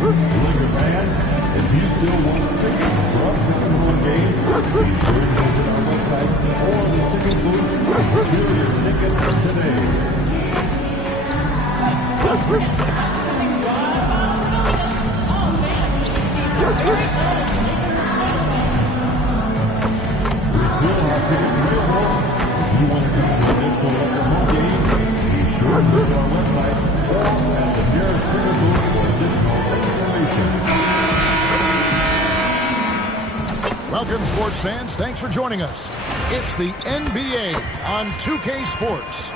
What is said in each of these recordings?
Liquor fans, if you still want tickets for upcoming games, be sure to visit our website or the ticket booth to secure your tickets today. We still have tickets available. If you want to come to additional home games, be sure to visit our website or at the nearest ticket booth for additional information. Welcome, sports fans. Thanks for joining us. It's the NBA on 2K Sports.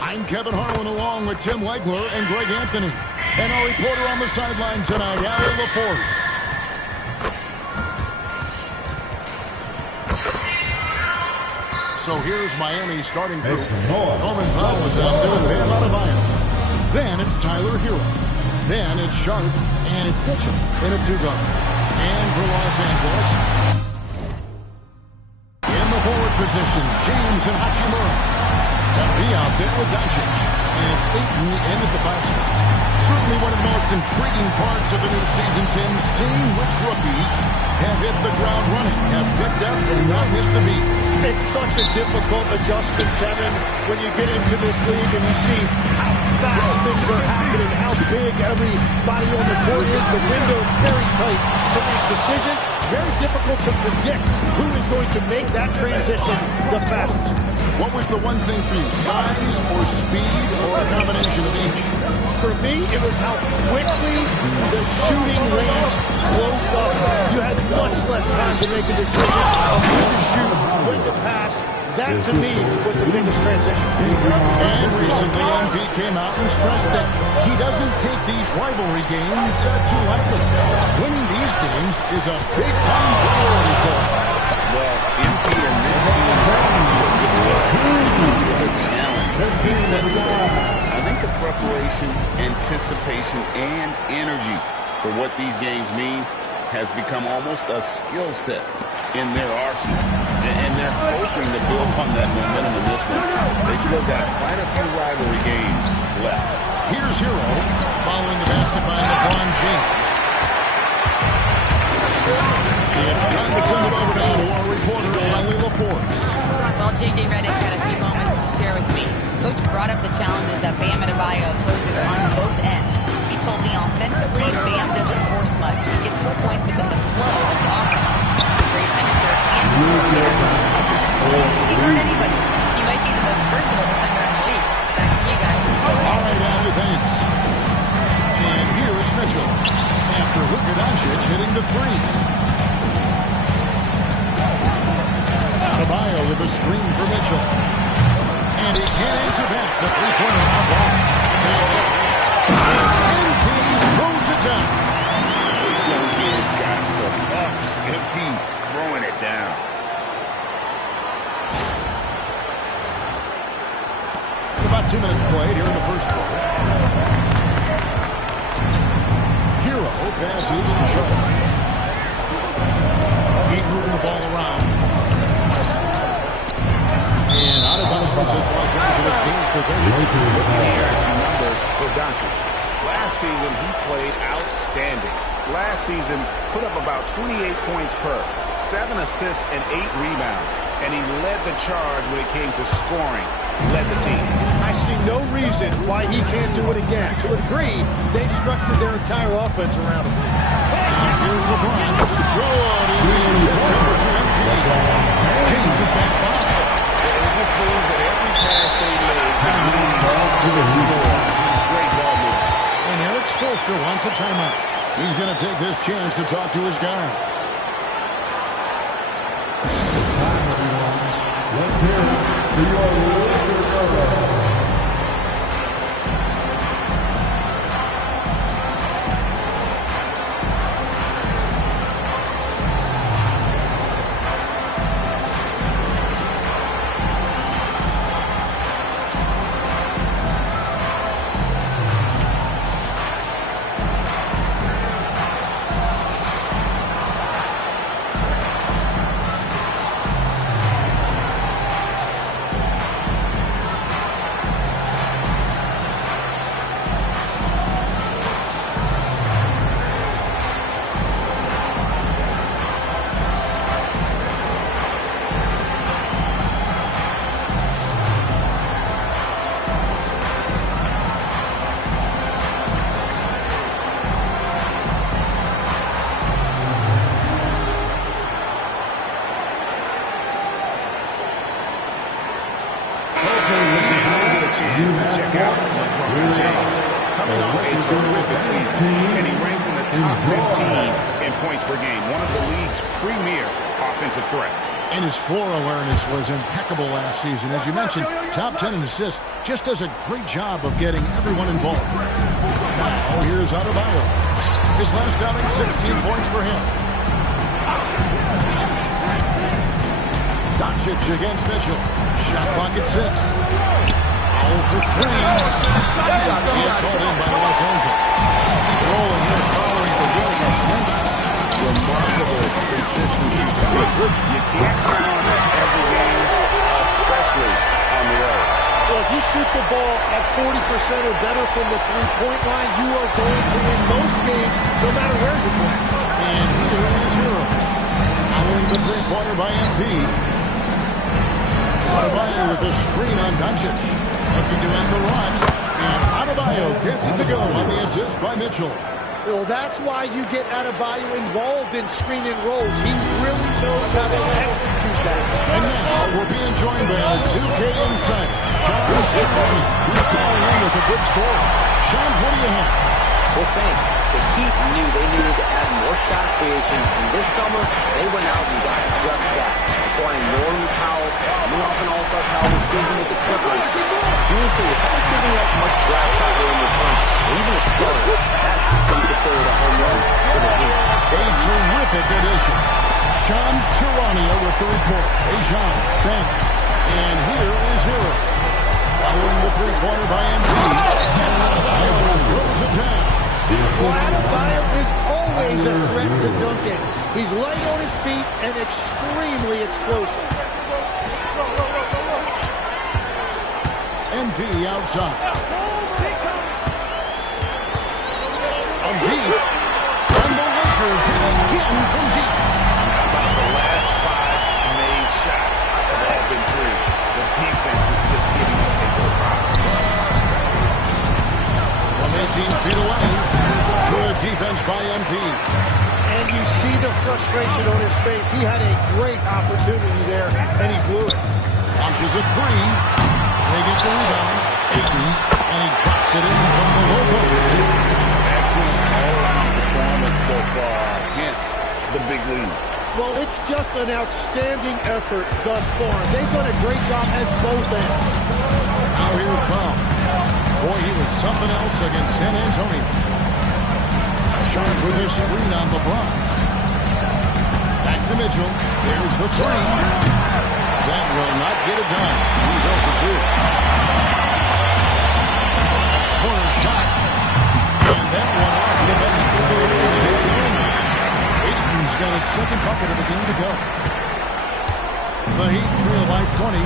I'm Kevin Harlan along with Tim Legler and Greg Anthony. And our reporter on the sideline tonight, Allie LaForce. So here's Miami's starting group. Norman Powell is out there, Bam Adebayo. Then it's Tyler Hero. Then it's Sharp, and it's Mitchell in a two-guard. And for Los Angeles, in the forward positions, James and Hachimura. That'll be out there with Doncic. And it's Ayton in at the 5 spot. Certainly one of the most intriguing parts of the new season, Tim, seeing which rookies have hit the ground running, have picked up and not missed a beat. It's such a difficult adjustment, Kevin, when you get into this league and you see how fast things are happening, how big everybody on the court is. The window is very tight to make decisions. Very difficult to predict who is going to make that transition the fastest. What was the one thing for you, size or speed or a combination of each? For me, it was how quickly the shooting range closed up. You had much less time to make a decision of when to shoot, when to pass. That, to me, was the biggest transition. And recently, MP came out and stressed that he doesn't take these rivalry games too lightly. Winning these games is a big-time priority for him. Well, MP and this team is a challenge. He set the goal. I think the preparation, anticipation, and energy for what these games mean has become almost a skill set in their arsenal. And they're hoping to build on that momentum in this one. They've still got quite a few rivalry games left. Here's Hero following the basket by LeBron James. It's time to send it over now to our reporter, Allie LaForce. Well, J.J. Redick had a few moments to share with me. Coach brought up the challenges that Bam Adebayo poses on both ends. He told me offensively, Bam doesn't force much. He gets his points within the flow of the offense. He's a great finisher and facilitator. He can hurt anybody. He might be the most versatile defender in the league. Back to you guys. All right, Allie, thanks. And here is Mitchell after Luka Doncic hitting the three. Adebayo with a screen for Mitchell. And he can't answer back. The three-pointer off ball. And he throws it down. This young kid's got some ups if he's throwing it down. About 2 minutes played here in the first quarter. Hero passes to Sharp. Heat moving the ball around. And out of bounds as Los Angeles gains possession. Look at the yards and numbers for Doncic. Last season, he played outstanding. Last season, put up about 28 points per, 7 assists and 8 rebounds. And he led the charge when it came to scoring. Led the team. I see no reason why he can't do it again. To a degree, they've structured their entire offense around him. Here's LeBron. Good. James is back 5. It just seems that every pass they made great ball movement. And Eric Spoelstra wants a timeout. He's going to take this chance to talk to his guy. Let's hear it to your Lakers brother. chance to check out LeBron James. Coming off a terrific season, and he ranked in the top 15 in points per game, one of the league's premier offensive threats. And his floor awareness was impeccable last season. As you mentioned, top 10 in assists, just does a great job of getting everyone involved. Now, here's Adebayo. His last outing, 16 points for him. Doncic against Mitchell. Shot clock at 6. Foul for 3. It's hauled in by Los Angeles. Keep rolling here following the Williams Memphis. Remarkable consistency. You can't count on that every game, especially on the road. Well, if you shoot the ball at 40% or better from the three-point line, you are going to win most games, no matter where you're playing. And here is Hero. Following the three-pointer by MP. Adebayo with the screen on Doncic. Looking to end the run. And Adebayo gets it to go on the assist by Mitchell. Well, that's why you get Adebayo involved in screen and rolls. He really knows how to execute that. And now we're being joined by our 2K insider, Sean, who's calling in with a good score. Sean, what do you have? Well, thanks. The Heat knew they needed to add more shot creation, and this summer, they went out and got just that. Acquiring Norman Powell, coming off an all-star Powell season with the Clippers. Doing so without giving up much draft capital in return, or even a starter. That has to be considered a home run for the Heat. A terrific addition. Shams Charania with the report. Hey, Sean, thanks. And here is Hero. Following the three-pointer by MP. And Adebayo throws it down. Well, Adebayo is always a threat to dunk it. He's light on his feet and extremely explosive. MP outside. On deep. And the Lakers again from deep. About the last 5 made shots have all been threes. The defense is just giving up a good round. From 18 feet away. Good defense by MP. And you see the frustration on his face. He had a great opportunity there, and he blew it. Launches a 3. They get the rebound. Ayton, and he drops it in from the low post. Excellent all-around performance so far. Hence the big lead. Well, it's just an outstanding effort thus far. They've done a great job at both ends. Now here's Powell. Boy, he was something else against San Antonio. Sharp with his screen on LeBron. Back to Mitchell. There's the 3. That will not get it done. He's 0 for 2. Corner shot. And that one off the bench. Ayton's got his second bucket of the game to go. The Heat trail by 20.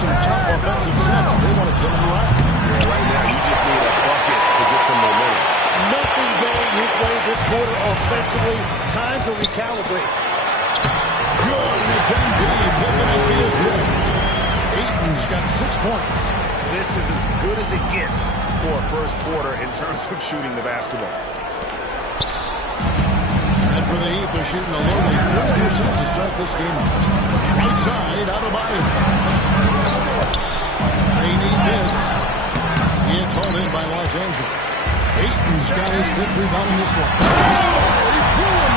Some tough offensive sets. They want to turn it around. Yeah, right now you just need a bucket to get some momentum. Nothing going his way this quarter offensively. Time to recalibrate. Good, and it's MP picking up the assist. Ayton's got 6 points. This is as good as it gets for a first quarter in terms of shooting the basketball. And for the Heat, they're shooting a lowly 30% to start this game out. Right side, Adebayo. They need this. It's hauled in by Los Angeles. Ayton's got his 5th rebound in this one. Oh, he flew him.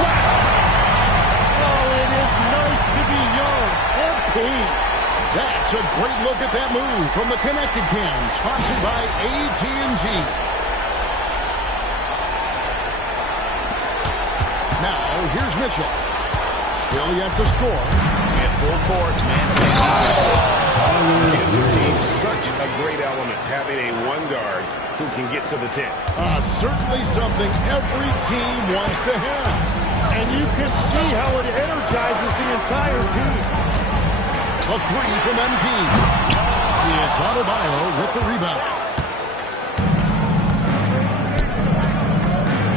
Wow. Oh, it is nice to be young. MP. That's a great look at that move from the Connected Cam, sponsored by AT&T. Now, here's Mitchell. Still yet to score. At full court, man. Gives the team such a great element, having a one guard who can get to the 10. Certainly something every team wants to have. And you can see how it energizes the entire team. A 3 from MP. It's Adebayo with the rebound.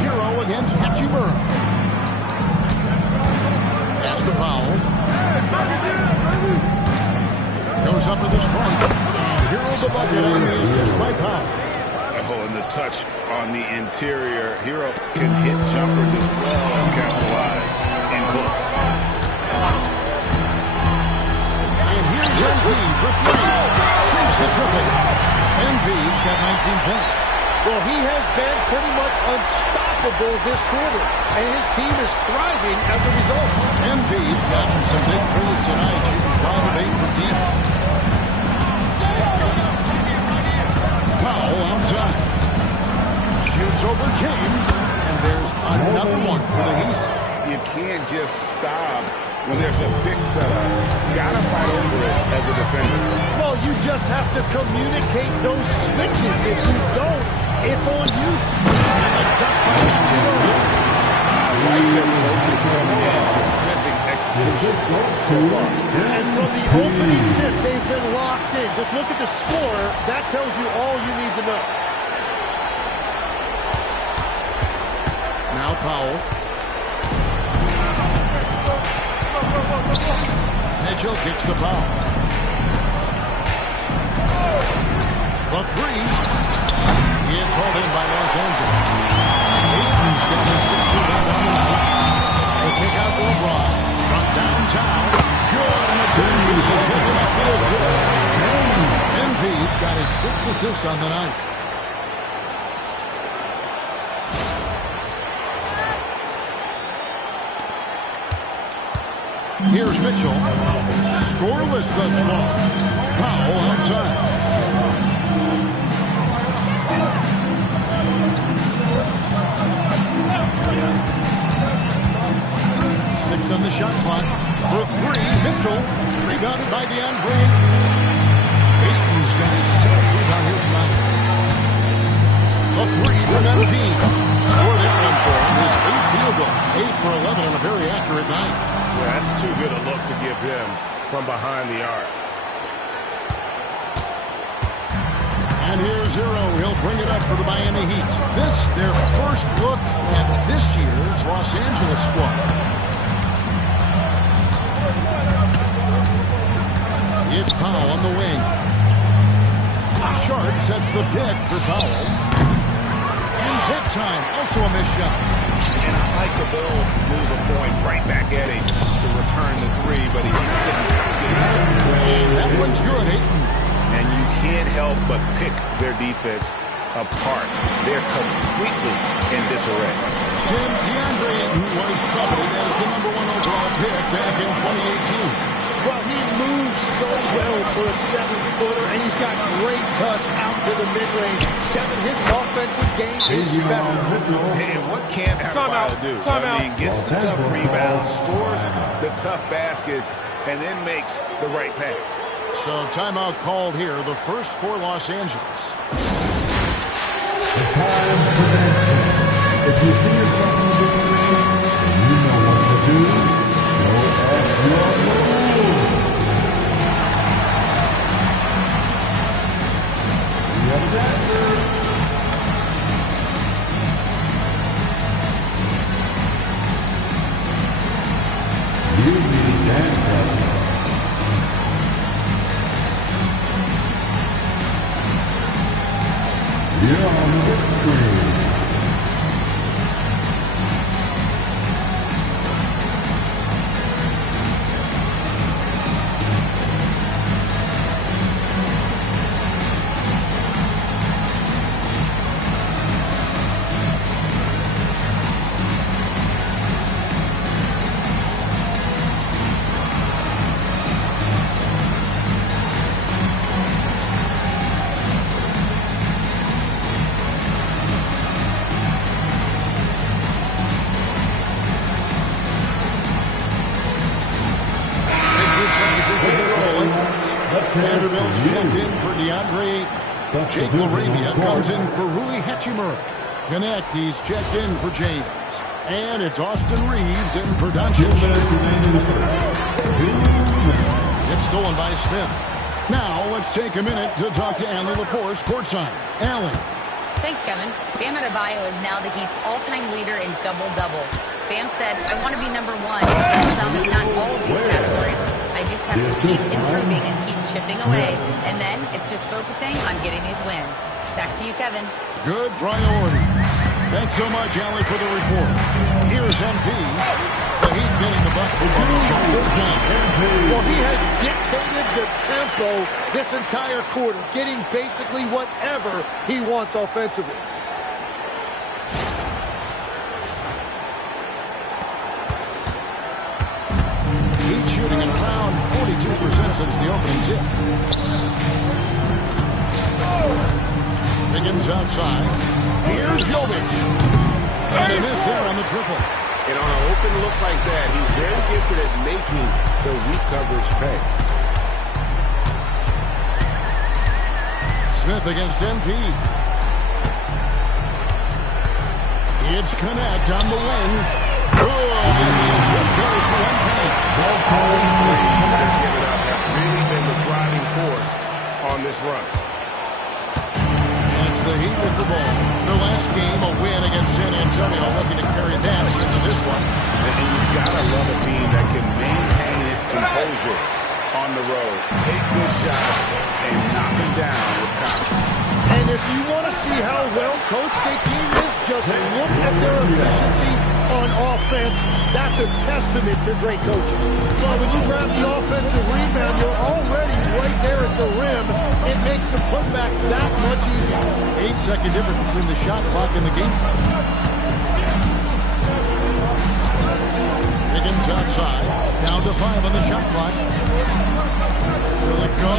Hero against Hachimura. Pass to Powell. Goes up with the strike. Hero the bucket on the assist by Powell. And the touch on the interior. Hero can hit jumpers as well as capitalize in close. And here's MP for 3. Sinks a triple. MV's got 19 points. Well, he has been pretty much unstoppable this quarter, and his team is thriving as a result. MV's gotten some big threes tonight, shooting 5 of 8 from deep. Powell outside. Shoots over James, and there's another one for the Heat. You can't just stop when there's a pick set up. Gotta fight over it as a defender. Well, you just have to communicate those switches. If you don't, it's on you. I like their focus coming in. Terrific execution so far. And from the opening tip, they've been locked in. Just look at the score. That tells you all you need to know. Now Powell. Mitchell gets the foul. The three. It's hauled in by Los Angeles. Aiton's got his 6th rebound on the night. The kick out to LeBron. From downtown. Good. And the MV's got his 6th assist on the night. Here's Mitchell. Scoreless thus far. Powell outside. Six on the shot clock. For three, Mitchell. Rebounded by DeAndre. Aiton's got his 6th rebound here tonight. A three from MV. Scored that one for him. His 8th field goal. 8 for 11 on a very accurate night. Yeah, that's too good a look to give him from behind the arc. And here's Zero. He'll bring it up for the Miami Heat. This, their first look at this year's Los Angeles squad. It's Powell on the wing. Sharp sets the pick for Powell. And pick time. Also a missed shot. And I like the Bull move a point right back at him to return the three, but he just couldn't get it. And that one's good, Aiton. And you can't help but pick their defense apart. They're completely in disarray. Tim, DeAndre Ayton was coveted as the #1 overall pick back in 2018. Well, he moves so well for a 7-footer, and he's got great touch out to the mid-range. Kevin, his offensive game is special. And what can't Adebayo do? I mean, gets the tough rebounds, scores the tough baskets, and then makes the right pass. So timeout called here, the first for Los Angeles. The time for action. If you see yourself in the ring, you know what to do. Show us your move. We have a dancer. You need a dancer. You're on the screen. Vanderbilt's checked in for DeAndre. Jake LaRavia comes in for Rui Hachimura. Connect, he's checked in for James. And it's Austin Reeves in for Doncic. It's stolen by Smith. Now let's take a minute to talk to Allie LaForce courtside. Allie. Thanks, Kevin. Bam Adebayo is now the Heat's all-time leader in double-doubles. Bam said, I want to be #1 in some, if not all of these categories. I just have to keep improving and keep chipping away. And then it's just focusing on getting these wins. Back to you, Kevin. Good priority. Thanks so much, Allie, for the report. Here's MP. The Heat getting the bucket. And the shot goes down. Well, he has dictated the tempo this entire quarter, getting basically whatever he wants offensively. He's shooting at around 42% since the opening tip. Begins outside. Here's Jovic. And a miss there on the triple. And on an open look like that, he's very gifted at making the weak coverage pay. Smith against MP. It's Connect on the wing. Good. And he just goes for one point. These threes that give it up have really been the driving force on this run. It's the Heat with the ball. Their last game, a win against San Antonio, looking to carry that into this one. And you've got to love a team that can maintain its composure on the road, take good shots, and knock them down with confidence. And if you want to see how well coached a team is, just look at their efficiency on offense. That's a testament to great coaching. Well, when you grab the offensive rebound, you're already right there at the rim. It makes the putback that much easier. 8-second difference between the shot clock and the game. Higgins outside. Down to 5 on the shot clock. Will it go?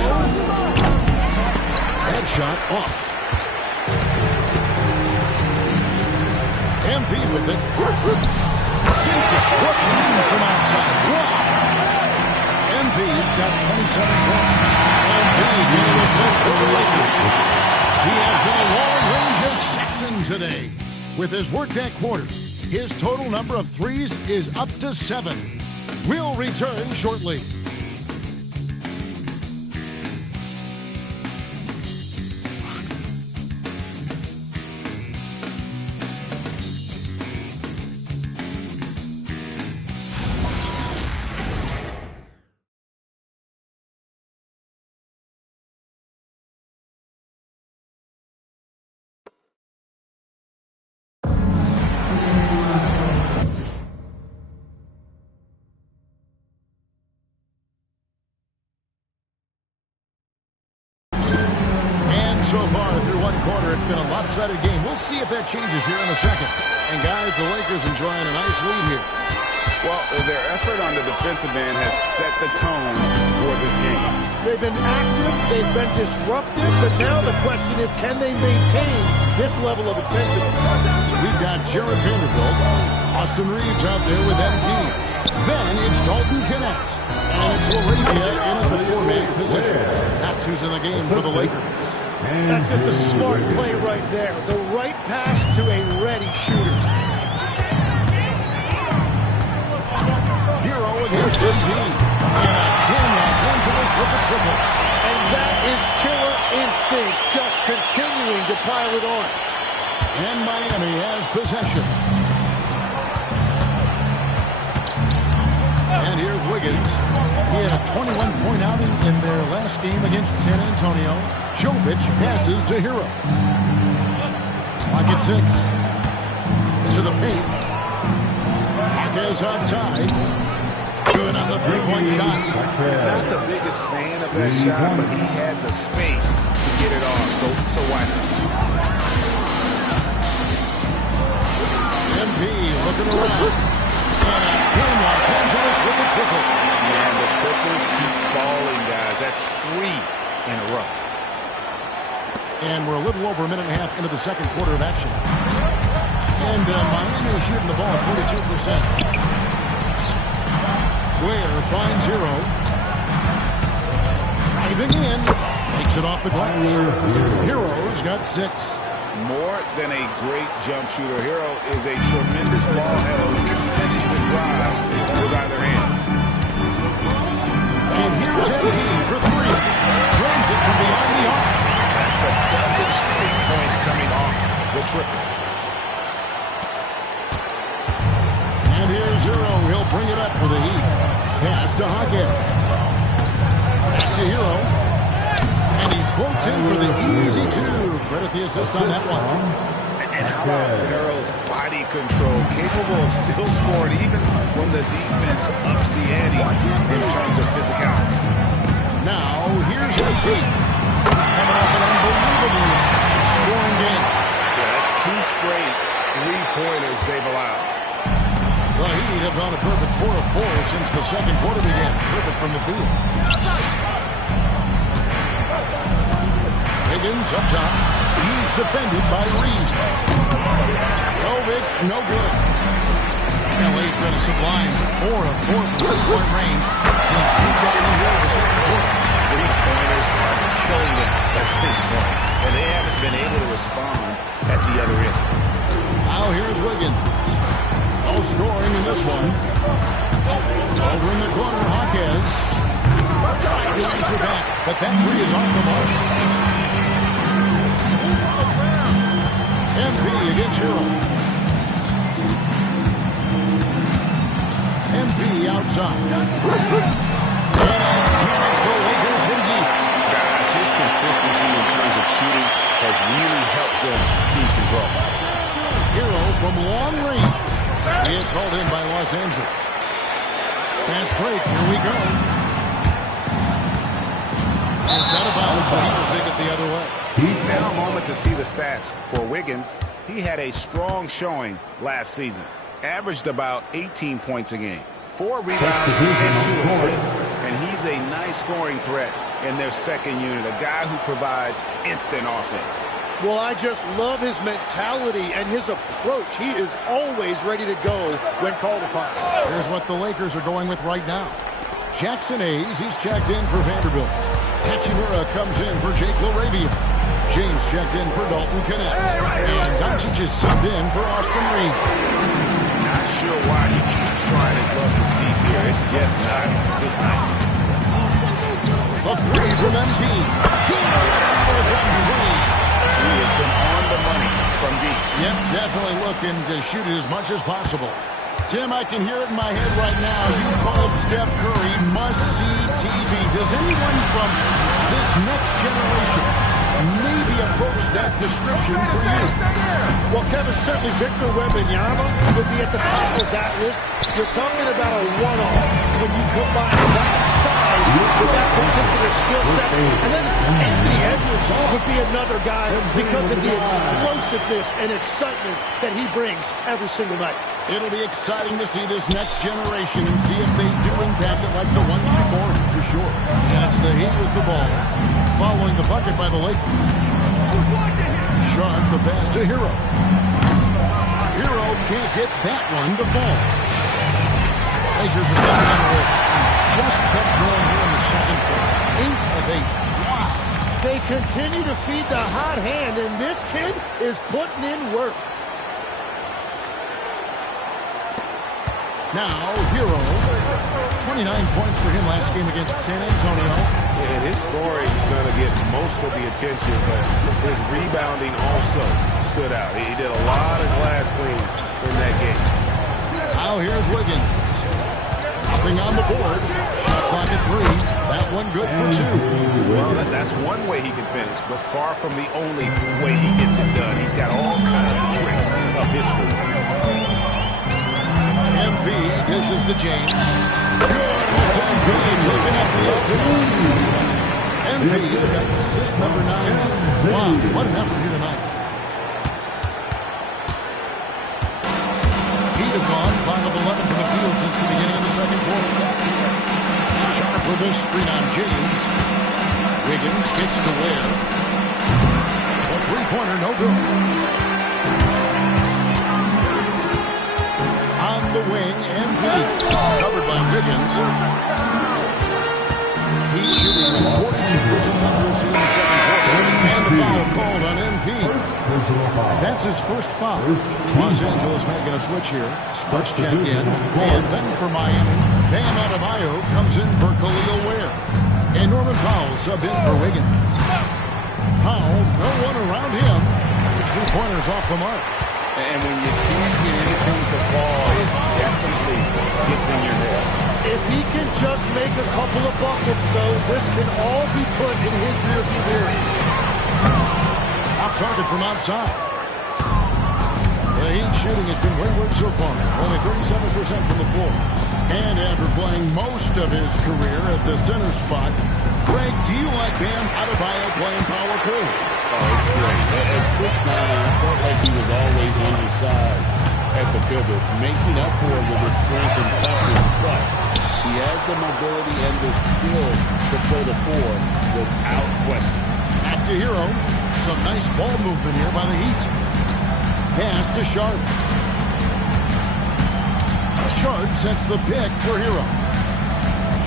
That shot off. MP with it. Sinks it. What room from outside. Wow. MP's got 27 points. MP getting a clip for the Lakers. He has been a long-range assassin today. With his work that quarter, his total number of threes is up to 7. We'll return shortly. So far through one quarter, it's been a lopsided game. We'll see if that changes here in a second. And guys, the Lakers enjoying a nice lead here. Well, their effort on the defensive end has set the tone for this game. They've been active, they've been disruptive, but now the question is, can they maintain this level of intensity? We've got Jared Vanderbilt, Austin Reeves out there with MP. Then it's Dalton Connect. And it's Laravia in the 4-man position. That's who's in the game for the Lakers. That's just a smart play right there. The right pass to a ready shooter. Hero against MP. And again, Los Angeles with the triple. And that is killer instinct, just continuing to pile it on. And Miami has possession. And here's Wiggins. He had a 21-point outing in their last game against San Antonio. Jovic passes to Hero. Pocket 6. To the paint. Marquez outside. Good on the three-point shot. Not the biggest fan of that shot, but he had the space to get it off, so why not? MP looking around. And Los Angeles with the triple. And the triples keep falling, guys. That's 3 in a row. And we're a little over a minute and a half into the second quarter of action. And Miami is shooting the ball at 42%. Ware finds Hero. Driving in. Takes it off the glass. Hero's got 6. More than a great jump shooter, Hero is a tremendous ball handler who can finish the drive with either hand. And here's MP for 3. Drains it from behind the arc. That's a dozen straight points coming off the triple. And here's Hero. He'll bring it up for the Heat. Pass to Hockett. Back to Hero. And he floats in for the easy 2. Credit the assist on that one. And how about Hero's body control? Capable of still scoring even when the defense ups the ante in terms of physicality. Now, here's MP. Coming off an unbelievable scoring game. Yeah, that's 2 straight three-pointers they've allowed. The Heat have gone a perfect 4 of 4 since the second quarter began. Perfect from the field. Higgins up top. He's defended by Reed. Novich, no good. LA's been a sublime 4 of 4 from three-point range since we got in here the second quarter. Three-pointers are killing them at this point, and they haven't been able to respond at the other end. Now here's Wiggins. No scoring in this one. Over in the corner, Hawkins. Trying to answer back, but that three is off the mark. MP against Hero. MP outside. And here's the Lakers in deep. Guys, his consistency in terms of shooting has really helped them seize control. Hero from long range. It's hauled in by Los Angeles. Fast break. Here we go. It's out of bounds, but he will take it the other way. Now a moment to see the stats. For Wiggins, he had a strong showing last season. Averaged about 18 points a game. 4 rebounds and 2 assists. And he's a nice scoring threat in their second unit. A guy who provides instant offense. Well, I just love his mentality and his approach. He is always ready to go when called upon. Here's what the Lakers are going with right now. Jackson Hayes, he's checked in for Vanderbilt. Hachimura comes in for Jake LaRavia. James checked in for Dalton Connect. And Doncic is subbed in for Austin Reed. Not sure why he keeps trying his luck from deep here. It's just not his night. A three from MP. He has been on the money from deep. Yep, definitely looking to shoot it as much as possible. Tim, I can hear it in my head right now. You called Steph Curry must-see TV. Does anyone from this next generation maybe approach that description for you? Well, Kevin, certainly Victor Wembanyama would be at the top of that list. You're talking about a one-off when you combine that size with that particular skill set. And then Anthony Edwards would be another guy because of the explosiveness and excitement that he brings every single night. It'll be exciting to see this next generation and see if they do impact it like the ones before, for sure. And it's the Heat with the ball, following the bucket by the Lakers. Sharp the pass to Hero. Hero can't hit that one to fall. Lakers are coming in with just kept going here in the second quarter. 8 of 8. Wow. They continue to feed the hot hand, and this kid is putting in work. Now, Hero, 29 points for him last game against San Antonio. And his scoring is going to get most of the attention, but his rebounding also stood out. He did a lot of glass cleaning in that game. Now here's Wiggins. Hopping on the board. Shot clock at 3. That one good for 2. Well, that's one way he can finish, but far from the only way he gets it done. He's got all kinds of tricks up his sleeve. MP dishes to James. Good. MP looking up the open. MP's got assist number 9. Wow, what an effort here tonight. Heat have gone 5 of 11 from the field since the beginning of the second quarter. Sharp with a screen on James. Wiggins gets to Ware. A three-pointer, no good. On the wing, MP. Covered by Wiggins. He's shooting with 42% accuracy in the second quarter. And the foul called on MP. That's his first foul. Los Angeles making a switch here. Sparks checked in. And then for Miami, Bam Adebayo comes in for Khalil Ware. And Norman Powell sub in for Wiggins. Powell, no one around him. Three-pointers off the mark. And when you can't get anything to fall, it definitely gets in your head. If he can just make a couple of buckets, though, this can all be put in his rearview mirror. Off target from outside. The Heat shooting has been wayward so far. Only 37% from the floor. And after playing most of his career at the center spot, Greg, do you like Bam Adebayo playing power forward? Oh, it's great. At 6'9", I felt like he was always undersized at the pivot, making up for it with his strength and toughness, but he has the mobility and the skill to play the 4 without question. Back to Hero. Some nice ball movement here by the Heat. Pass to Sharp. Sharp sets the pick for Hero.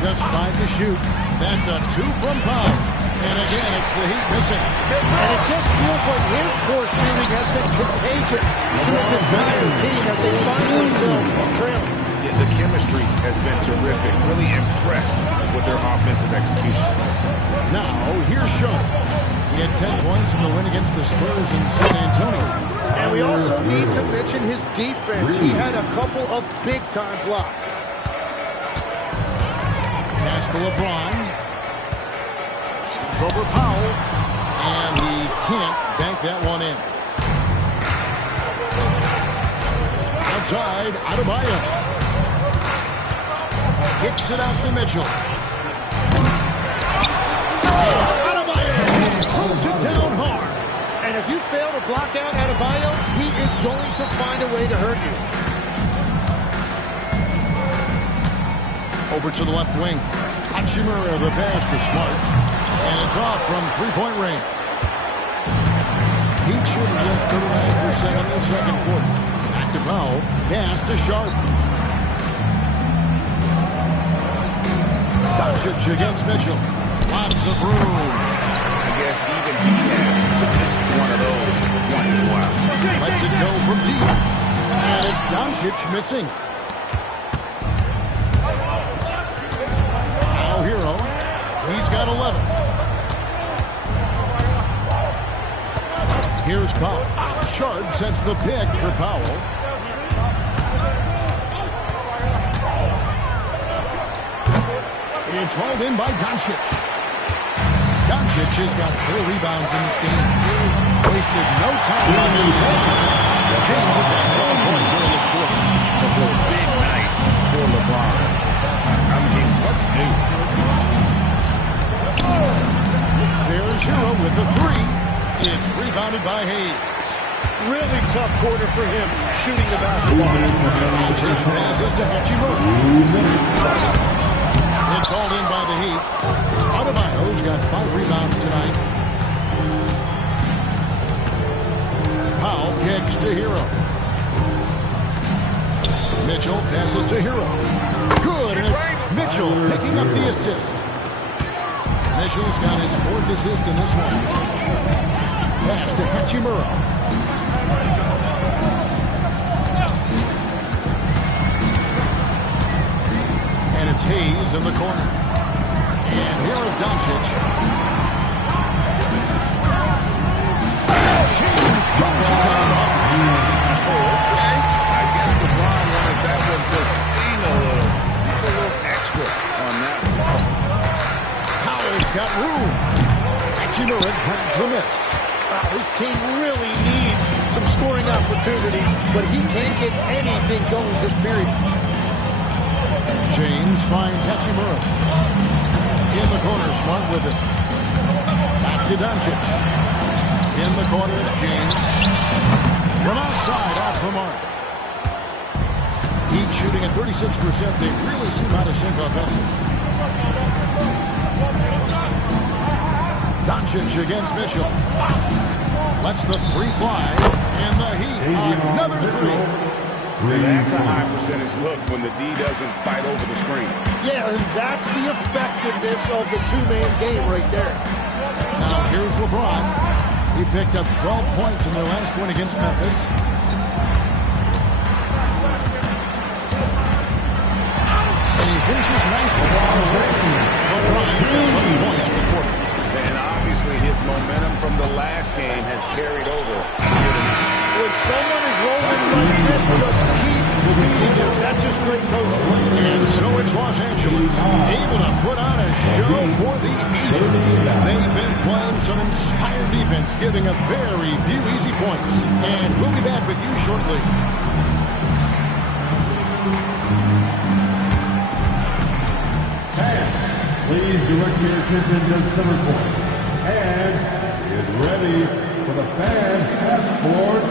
Just 5 to shoot. That's a 2 from Powell. And again, it's the Heat missing. And it just feels like his poor shooting has been contagious to his entire team as they find themselves trailing. Yeah, the chemistry has been terrific. Really impressed with their offensive execution. Now, here's Sharp. He had 10 points in the win against the Spurs in San Antonio. And we also need to mention his defense. He had a couple of big-time blocks. Pass to LeBron. Shoots over Powell. And he can't bank that one in. Outside, Adebayo. Kicks it out to Mitchell. Throws it down hard. And if you fail to block out Adebayo, he is going to find a way to hurt you. Over to the left wing. Hachimura, the pass to Smart. And it's off from three-point range. Heat shooting just 39% in the second quarter. Back to Powell. Pass to Sharp. Doncic against Mitchell. Lots of room. I guess even he has to miss one of those once in a while. Lets it go from deep. And it's Doncic missing. Now Hero. He's got 11. Here's Powell. Sharp sets the pick for Powell. It's hauled in by Doncic. Doncic has got 4 rebounds in this game. Wasted no time on the James has got 7 points here in this quarter. A big night for LeBron. I mean, what's new? There's Hero with the 3. It's rebounded by Hayes. Really tough quarter for him shooting the basketball. Doncic passes to Hachimura. It's hauled in by the Heat. Adebayo's got 5 rebounds tonight. Powell kicks to Hero. Mitchell passes to Hero. Good, and it's Mitchell picking up the assist. Mitchell's got his 4th assist in this one. Pass to Hachimura. And it's Hayes in the corner. And here is Doncic. James brings it down. Okay. I guess LeBron wanted that one to sting a little extra on that one. Powell's got room. Hachimura grabs the miss. His team really needs some scoring opportunity, but he can't get anything going this period. James finds Hachimura. In the corner, Smart with it. Back to Doncic. In the corner, it's James. From outside, off the mark. Heat shooting at 36%. They really seem out of sync offensively. Doncic against Mitchell. Lets the 3 fly. And the Heat, another 3. That's a high percentage look when the D doesn't fight over the screen. Yeah, and that's the effectiveness of the 2-man game right there. Now here's LeBron. He picked up 12 points in their last win against Memphis. And he finishes nicely. LeBron got 11 points in the quarter. And obviously his momentum from the last game has carried over. When someone is rolling like this, just keep beating them. That's just great coaching. And so it's Los Angeles, able to put on a show for the Agents. They've been playing some inspired defense, giving up very few easy points. And we'll be back with you shortly. Pass, Please direct your attention to center court. And get ready for the fan half-court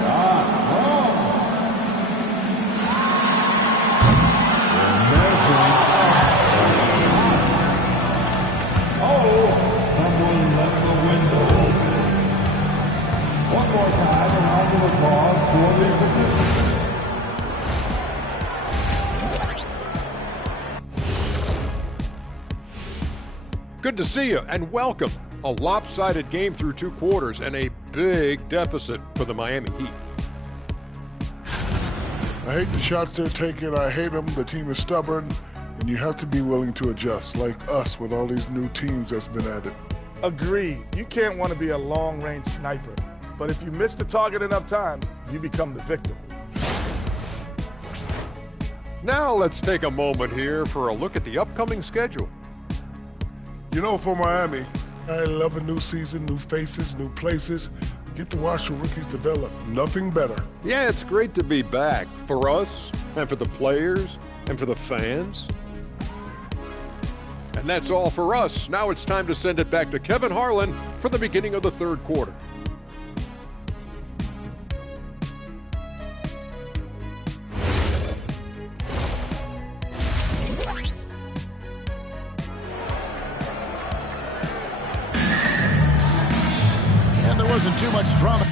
shot. Someone left the window open. One more time, a round of applause for the participants. Good to see you and welcome. A lopsided game through 2 quarters and a big deficit for the Miami Heat. I hate the shots they're taking. I hate them. The team is stubborn, and you have to be willing to adjust, like us with all these new teams that's been added. Agreed. You can't want to be a long-range sniper, but if you miss the target enough times, you become the victim. Now let's take a moment here for a look at the upcoming schedule. You know, for Miami, I love a new season, new faces, new places. Get to watch the rookies develop. Nothing better. Yeah, it's great to be back for us and for the players and for the fans. And that's all for us. Now it's time to send it back to Kevin Harlan for the beginning of the 3rd quarter. And there wasn't too much drama.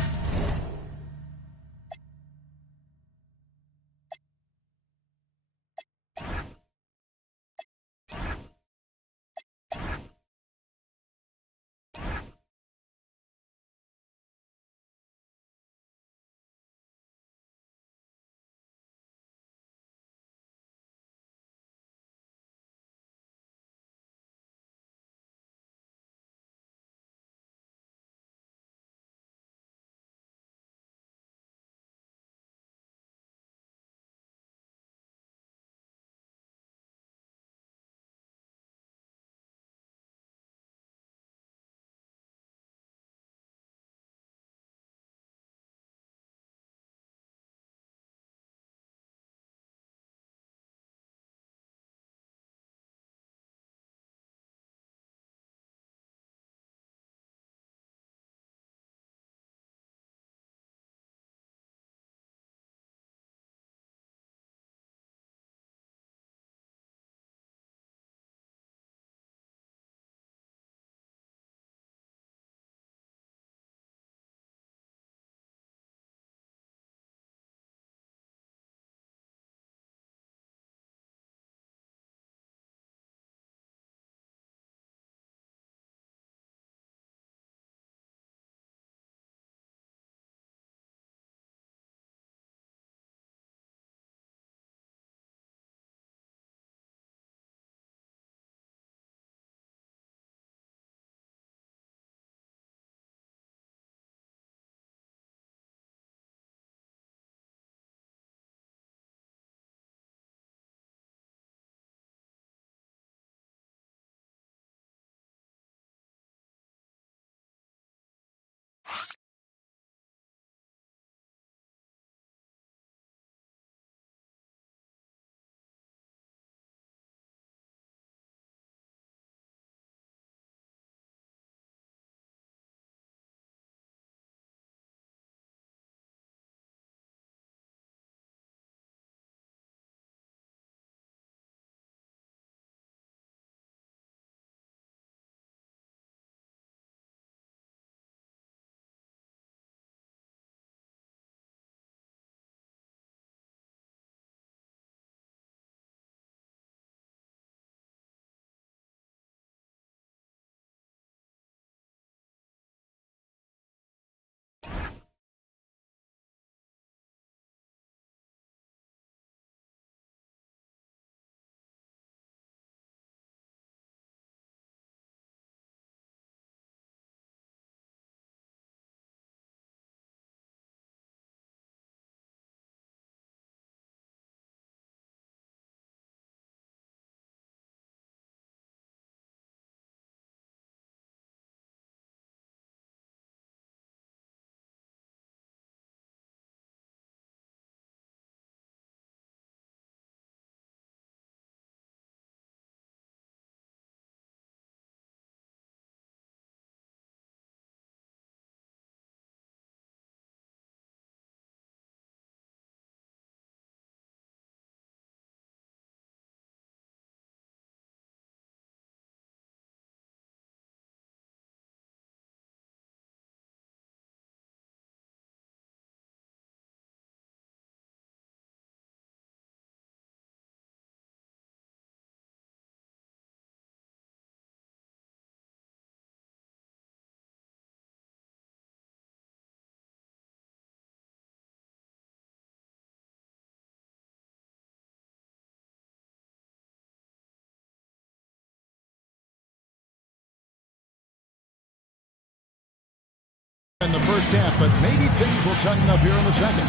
in the first half, but maybe things will tighten up here in the second.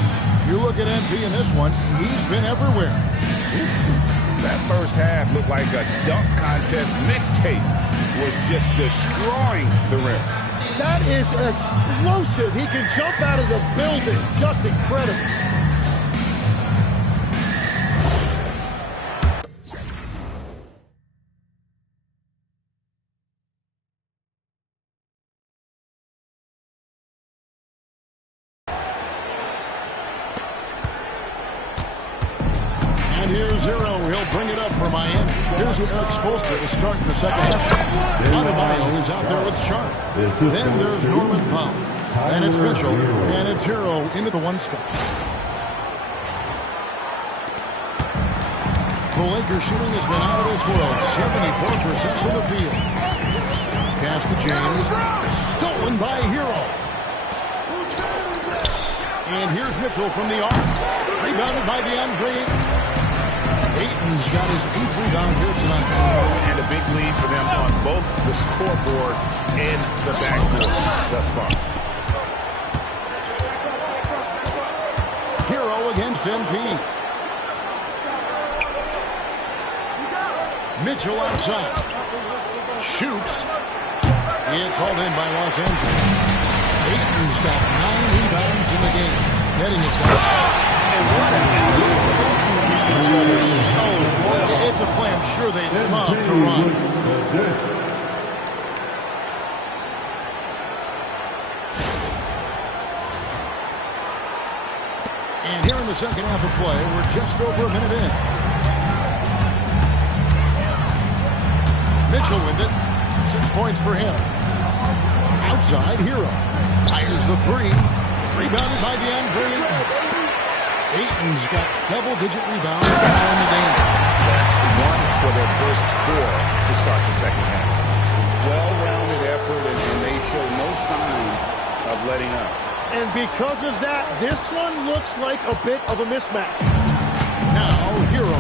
You look at MP in this one, he's been everywhere. That first half looked like a dunk contest mixtape was just destroying the rim. That is explosive. He can jump out of the building. Just incredible. And here's Zero. He'll bring it up for Miami. Here's who Eric Spoelstra is starting the second half. Adebayo is out there with Sharp. Then there's Norman Powell. And it's Mitchell. And it's Hero into the one spot. The Lakers shooting has been out of this world. 74% from the field. Pass to James. Stolen by Hero. And here's Mitchell from the arc. Rebounded by DeAndre. Ayton's got his 8th rebound here tonight. And a big lead for them on both the scoreboard and the backboard thus far. Hero against MP. Mitchell outside. Shoots. It's hauled in by Los Angeles. Ayton's got 9 rebounds in the game. Getting it down. And what an alley. Those two beat each other so well. It's a play I'm sure they'd love to run. And here in the second half of play, we're just over a minute in. Mitchell with it. 6 points for him. Outside, Hero. Fires the 3. Rebounded by DeAndre. Ayton's got double-digit rebounds now in the game. That's 1 for their first 4 to start the second half. Well-rounded effort, and they show no signs of letting up. And because of that, this one looks like a bit of a mismatch. Now, Hero.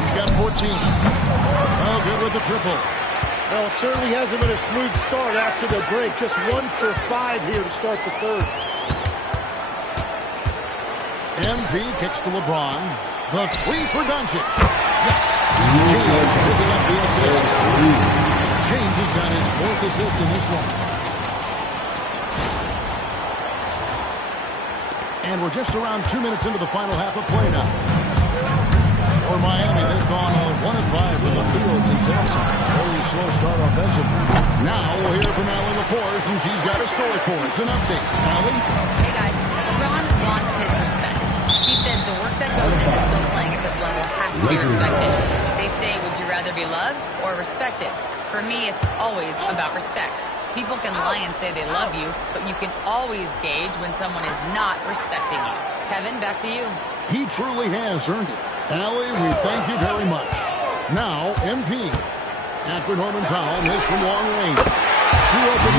He's got 14. Oh, good with the triple. Well, it certainly hasn't been a smooth start after the break. Just 1 for 5 here to start the third. MP kicks to LeBron. The 3 for Doncic. Yes! James picking up the assist. James has got his 4th assist in this one. And we're just around 2 minutes into the final half of play now. For Miami, they've gone only 1 of 5 from the field since halftime. Very slow start offensively. Now we'll hear from Allie LaForce, and she's got a story for us. An update. Allie? Hey, guys. LeBron wants his respect. He said the work that goes into still playing at this level has to be respected. They say, would you rather be loved or respected? For me, it's always about respect. People can lie and say they love you, but you can always gauge when someone is not respecting you. Kevin, back to you. He truly has earned it. Allie, we thank you very much. Now, MP. After Norman Powell missed from long range. 2 open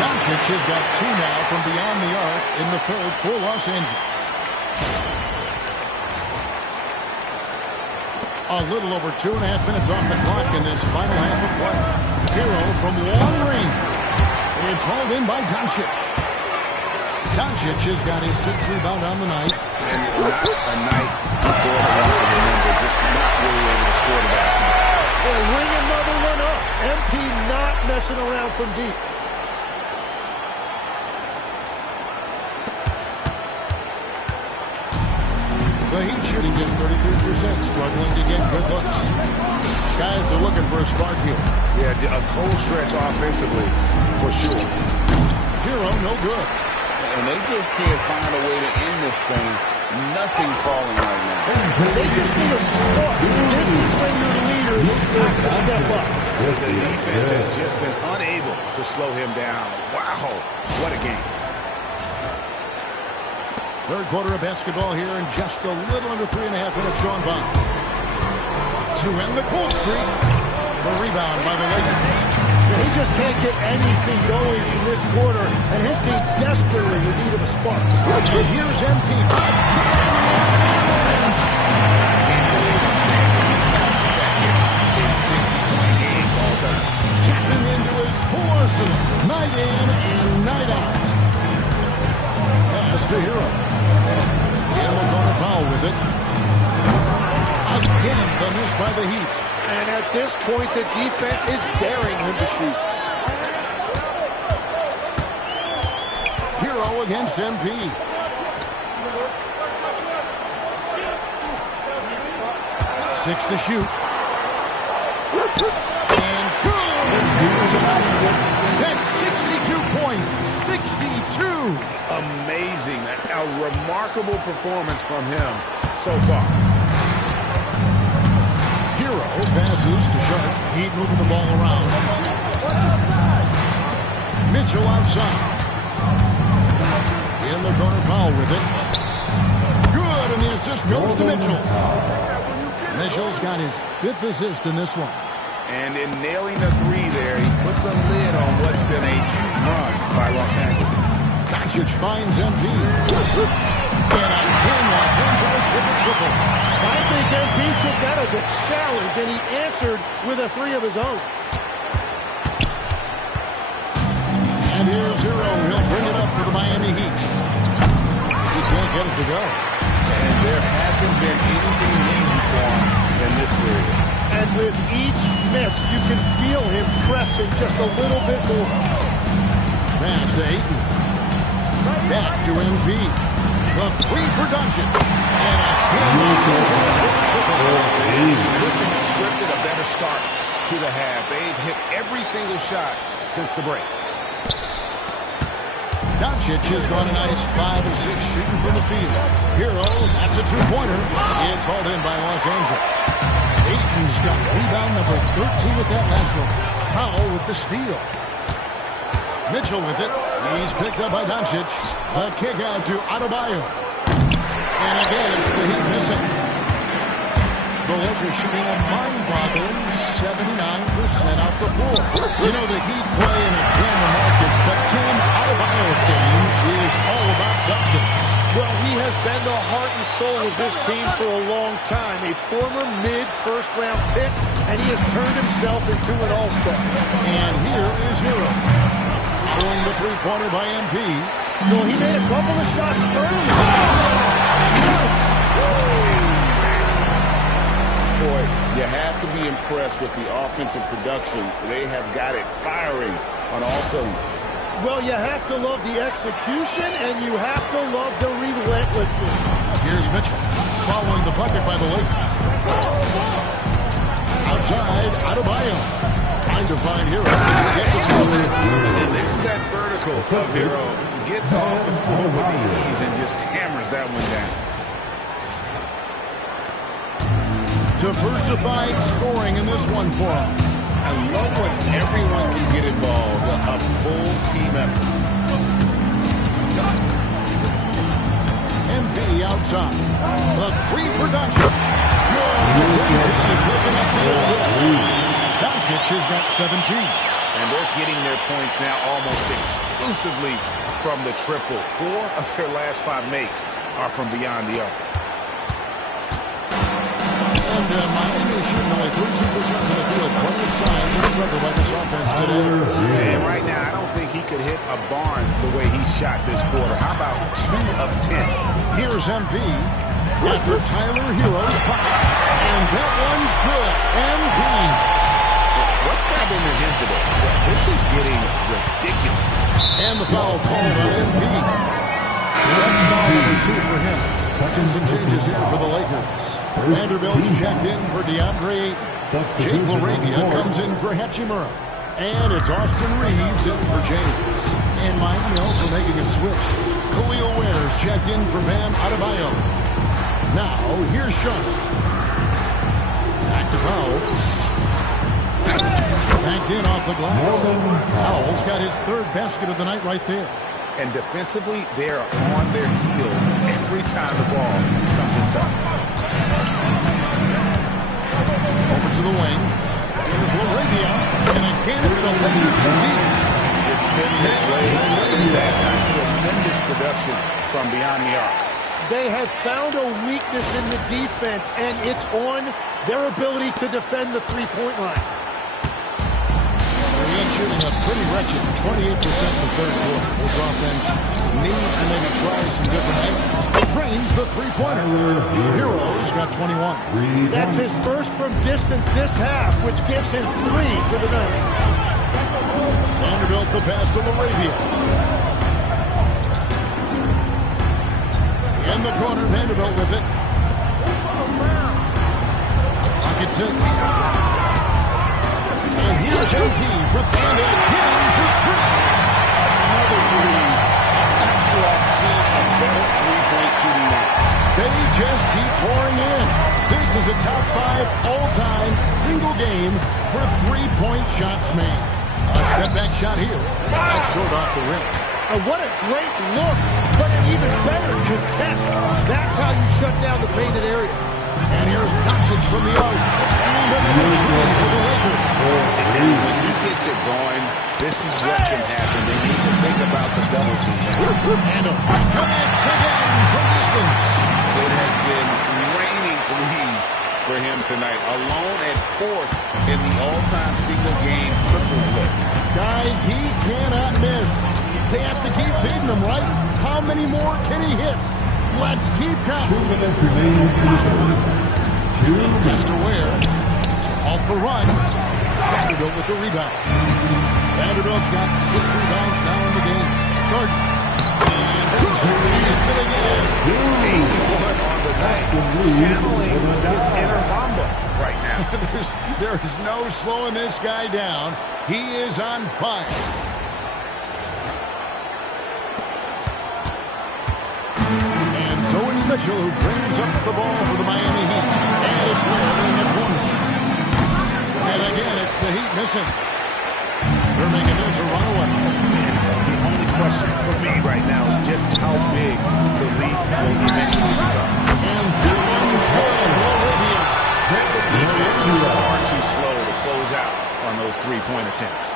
Doncic has got 2 now from beyond the arc in the third for Los Angeles. A little over 2.5 minutes off the clock in this final half of play. Hero from long range. It's hauled in by Doncic. Doncic has got his 6th rebound on the night. And not a night he's going to want to remember, just not really able to score the basketball. And ring another one up. MP not messing around from deep. The Heat shooting just 33%, struggling to get good looks. Guys are looking for a spark here. Yeah, a cold stretch offensively, for sure. Hero, no good. And they just can't find a way to end this thing. Nothing falling right now. They just need a spark. This is when your leader has to step up. The defense has just been unable to slow him down. Wow, what a game. Third quarter of basketball here, and just a little under 3.5 minutes gone by. To end the cool streak, the rebound by the Lakers. He just can't get anything going in this quarter, and his team desperately in need of a spark. And here's MP. Checking into his 4th and night in and night out. Pass to Hero. And we're going to foul with it. Again, the miss by the Heat. And at this point, the defense is daring him to shoot. Hero against MP. Six to shoot. And good! That's 62 points. 62! Amazing. A remarkable performance from him so far. Hero passes to Sharp. Heat moving the ball around. Watch outside. Mitchell outside. In the corner, foul with it. Good, and the assist goes to Mitchell. Mitchell's got his 5th assist in this one. And in nailing the three there, he puts a lid on what's been a huge run by Los Angeles. Doncic finds MP. And again, Los Angeles with a triple. I think MP took that as a challenge, and he answered with a three of his own. And here's Hero. He'll bring it up for the Miami Heat. He can't get it to go. And there hasn't been anything easy for him in this period. And with each miss, you can feel him pressing just a little bit more. Pass to Ayton. Back to MP. The three for Doncic. And again, Los Angeles with a triple. Couldn't have scripted a better start to the half. They've hit every single shot since the break. Doncic has gone a nice 5 of 6 shooting from the field. Hero, that's a two-pointer. It's hauled in by Los Angeles. Ayton's got rebound number 13 with that last one. Powell with the steal. Mitchell with it. He's picked up by Doncic. The kick out to Adebayo. And again, it's the Heat missing. The Lakers shooting a mind-boggling 79% off the floor. You know, the Heat play in a camera market, but Tim Adebayo's game is all about substance. Well, he has been the heart and soul of this team for a long time. A former mid-first-round pick, and he has turned himself into an all-star. And here is Hero. Throwing the three-pointer by MP. Well, he made a couple of shots early. Boy, you have to be impressed with the offensive production. They have got it firing on all cylinders. Well, you have to love the execution, and you have to love the relentlessness. Here's Mitchell, following the bucket by the Lakers. Outside, Adebayo. Trying to find Hero. And there's that vertical of Hero. Gets off the floor with ease and just hammers that one down. Diversified scoring in this one for him. I love when everyone can get involved. A full team effort. MP outside. The three for Doncic. Doncic has got 17. And they're getting their points now almost exclusively from the triple. 4 of their last 5 makes are from beyond the arc. And Miami shooting only 32% from the field. Plenty of signs of struggle by this offense today. And right now, I don't think he could hit a barn the way he shot this quarter. How about 2 of 10? Here's MP after Tyler Hero's pocket. And that one's good. MP. What's kind of been the hint today? This is getting ridiculous. And the foul called on MP. That's foul number 2 for him. Some changes here for the Lakers. Vanderbilt's checked in for DeAndre Ayton. Jake LaRavia comes in for Hachimura. And it's Austin Reeves in for James. And Miami also making a switch. Khalil Ware's checked in for Bam Adebayo. Now, here's Sean. Back to Powell. Backed in off the glass. Powell's got his 3rd basket of the night right there. And defensively, they're on their heels every time the ball comes inside. Over to the wing. Here's LaRavia. And again, it's the Lakers deep. It's been this way since halftime. Tremendous production from beyond the arc. They have found a weakness in the defense, and it's on their ability to defend the three-point line. shooting a pretty wretched 28% in the third quarter. This offense needs to maybe try some different angles. Drains the three-pointer. Hero's got 21. That's his first from distance this half, which gives him 3 for the night. Vanderbilt the pass to LaRavia. In the corner, Vanderbilt with it. Pocket 6. And here's MP for and again for 3. Another 3. Actually, I've seen a better three-point shooting night. They just keep pouring in. This is a top 5 all-time single game for three-point shots made. A step-back shot here. That's short off the rim. And what a great look, but an even better contest. That's how you shut down the painted area. And here's Doncic from the arc. And another 3 for the Lakers. When he gets it going, this is what can happen. They need to think about the double team now. And a connects again from distance. It has been raining threes for him tonight, alone at 4th in the all-time single-game triples list. Guys, he cannot miss. They have to keep feeding him, right? How many more can he hit? Let's keep counting. 2 minutes remaining in the third. 2 minutes. Just to wear. To halt the run. Vanderbilt with the rebound. Vanderbilt's got 6 rebounds now in the game. Gordon. And it's it again. 81 on the night. Channeling his inner Mamba right now. There is no slowing this guy down. He is on fire. And so it's Mitchell who brings up the ball for the Miami Heat. And it's there in the corner. And again, it's the Heat missing. They're making this a runaway. The only question for me right now is just how big the lead will eventually become. And this one's good. Olivia. The defense is far too slow to close out on those three-point attempts.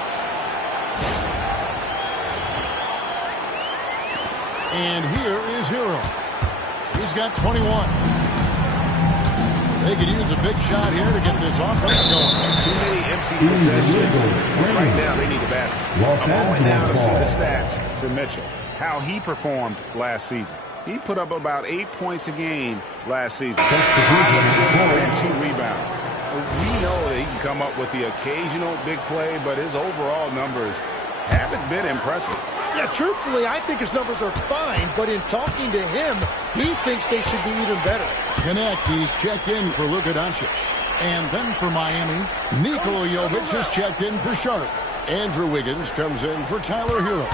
And here is Hero. He's got 21. They could use a big shot here to get this offense going. Too many empty possessions. Right now, they need a basket. A moment now to see the stats for Mitchell. How he performed last season. He put up about 8 points a game last season. 5 assists and 2 rebounds. We know that he can come up with the occasional big play, but his overall numbers haven't been impressive. Yeah, truthfully, I think his numbers are fine, but in talking to him, he thinks they should be even better. Connect, he's checked in for Luka Doncic. And then for Miami, Nikola Jovic has checked in for Sharp. Andrew Wiggins comes in for Tyler Hero.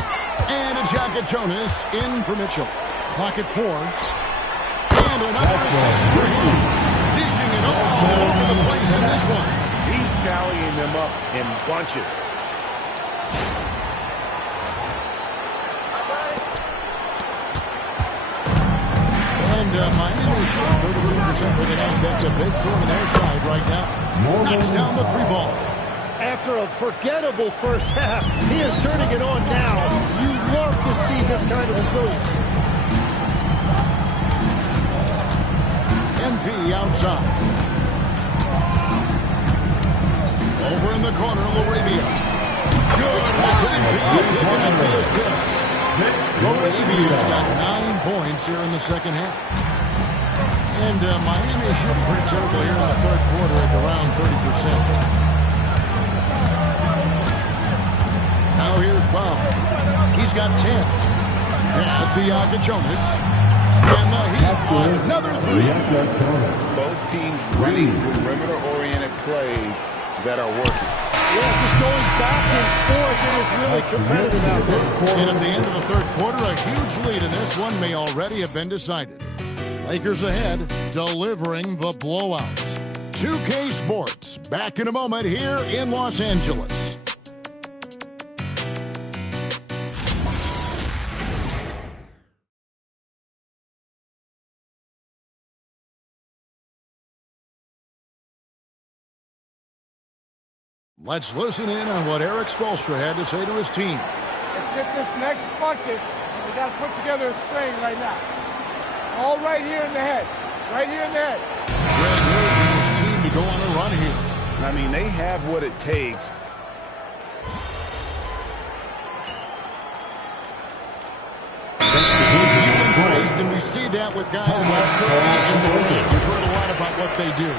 And Ajaka Jonas in for Mitchell. Clock at 4. And another assist for him. Dishing it all over the place in this one. He's tallying them up in bunches. And Miami shooting 33% for the night. That's a big throw to their side right now. Knocks down the 3 ball. After a forgettable first half, he is turning it on now. You love to see this kind of resilience. MP outside. Over in the corner, LaRavia. Good. LaRavia's got 9 points here in the second half. And Miami shooting pretty terrible here in the third quarter at around 30%. Now here's Powell. He's got 10. Pass to Ajaka Jonas. And the Heat on another 3. Both teams running perimeter-oriented plays that are working. Yeah, just going back and forth. It is really competitive out there. And at the end of the third quarter, a huge lead in this one may already have been decided. Lakers ahead, delivering the blowout. 2K Sports, back in a moment here in Los Angeles. Let's listen in on what Eric Spoelstra had to say to his team. Let's get this next bucket. We got to put together a string right now. It's all right here in the head. It's right here in the head. Greg Williams and his team to go on a run here. I mean, they have what it takes. You see that with guys like Curry and Durant. You've heard a lot about what they do.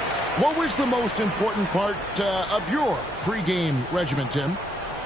What was the most important part of your pregame regimen, Tim?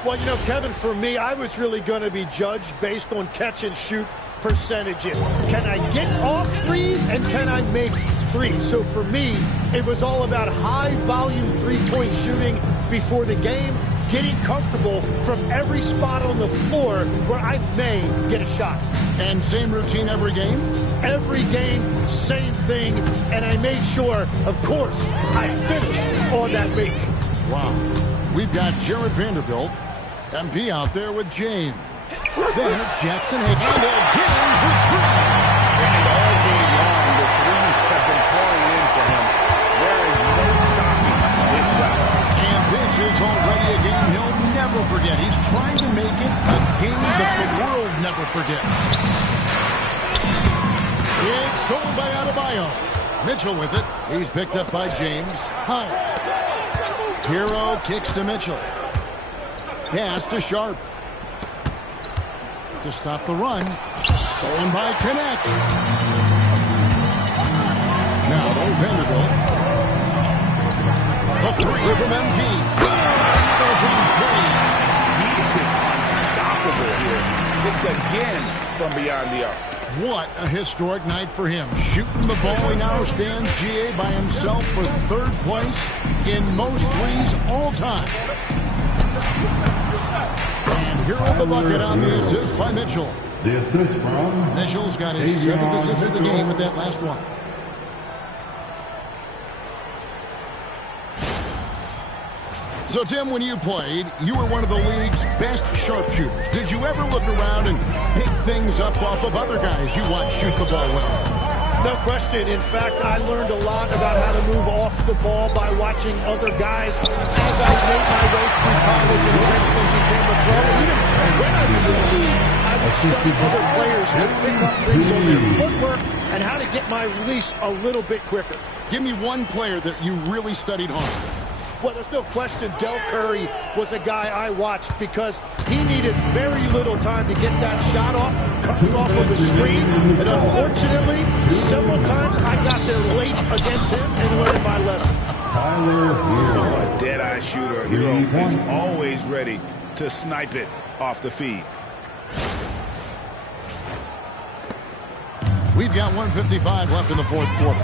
Well, you know, Kevin, for me, I was really going to be judged based on catch-and-shoot percentages. Can I get off threes and can I make threes? So for me, it was all about high-volume three-point shooting before the game, getting comfortable from every spot on the floor where I may get a shot. And same routine every game? Every game, same thing, and I made sure, of course, I finished on that week. Wow. We've got Jared Vanderbilt, MP out there with James. Then it's Jackson Higgins. And again for three. And all game long, the threes have been pouring in for him. There is no stopping this shot. And this is already a game he'll never forget. He's trying to make it a game that the world never forgets. It's stolen by Adebayo. Mitchell with it. He's picked up by James. High. Hero kicks to Mitchell. Pass to Sharp. To stop the run. Stolen by Connect. Now Vanderbilt. A three from MP. He is unstoppable here. It's again from beyond the arc. What a historic night for him. Shooting the ball, he now stands GA by himself for third place in most threes all time. And here on the bucket on the assist by Mitchell. The assist from Mitchell's got his seventh assist of the game with that last one. So, Tim, when you played, you were one of the league's best sharpshooters. Did you ever look around and pick things up off of other guys you watch shoot the ball well? No question. In fact, I learned a lot about how to move off the ball by watching other guys as I made my way through college and eventually became a pro. Even when I was in the league, I would study other players to pick up things on their footwork and how to get my release a little bit quicker. Give me one player that you really studied hard. Well, there's no question Del Curry was a guy I watched because he needed very little time to get that shot off, coming off of the screen. And unfortunately, several times I got there late against him and learned my lesson. A dead-eye shooter. Hero is always ready to snipe it off the feed. We've got 1:55 left in the fourth quarter.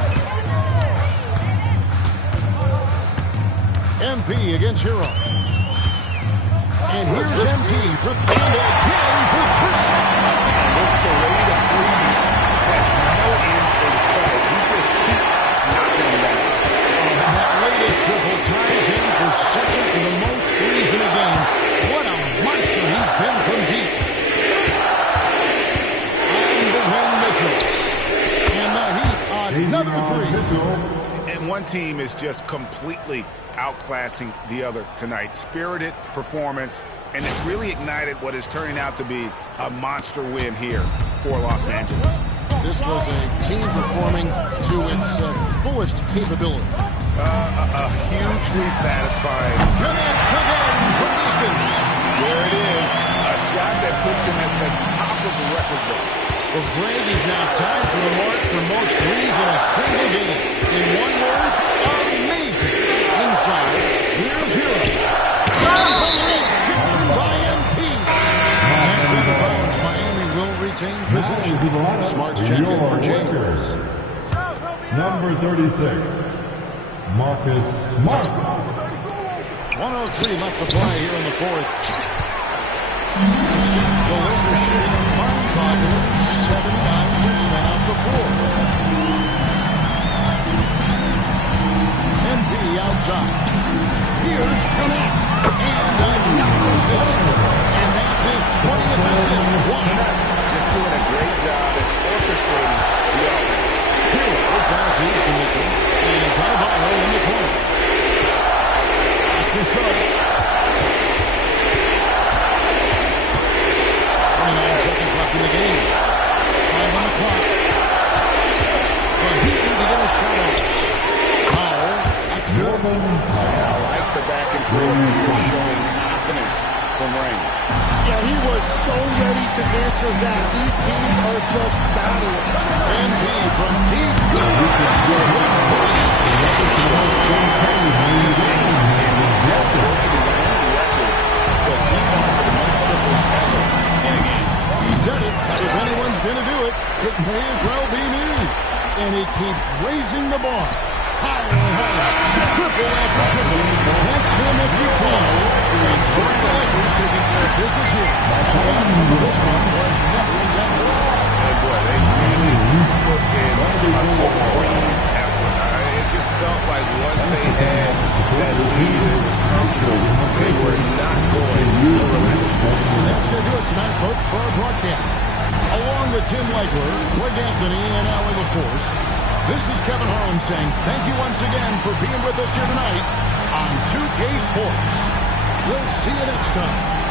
MP against Hero. And here's MP for three. And again for three. This parade of threes has no end in sight. He just keeps knocking them down. And that latest triple ties him for second for the most threes in a game. What a monster he's been from deep. And the win, Mitchell. And the Heat on another three. And one team is just completely outclassing the other tonight. Spirited performance, and it really ignited what is turning out to be a monster win here for Los Angeles. This was a team performing to its fullest capability. Hugely satisfying. Connects again from distance. There it is. A shot that puts him at the top of the record book. Well, Greg is now tied for the mark for most threes in a single game. In one word, amazing. Inside, here's Hero. By MP. That's out of bounds. Miami will retain possession. Smart's check in for James. Number 36, Marcus Smart. 1:03 left to play here in the fourth. The Lakers shooting a mind-boggling 79% off the floor. MP outside. Here's Connect. And another assist. And that's his 20th assist. Just doing a great job at orchestrating the offense. Hero passes to Mitchell. And it's Adebayo in the corner. To Sharp. 29 seconds left in the game. 5 on the clock. The Heat need to get a shot off. Powell. That's good. I like the back and forth here, showing confidence from range. Yeah, he was so ready to answer that. These teams are just battling. And from deep. So he wants the most triples ever in a game. He said it. If anyone's going to do it, it may as well be me. And he keeps raising the bar. Higher and higher. Triple after triple. Catch him if you can. And George Lakers taking care of business here. And this one was never in doubt. And boy, they really put in a supreme effort. It just felt like once they had that lead and it was comfortable, they were not going to relax. And that's going to do it tonight, folks, for our broadcast. Along with Tim Legler, Greg Anthony, and Allie LaForce, this is Kevin Harlan saying thank you once again for being with us here tonight on 2K Sports. We'll see you next time.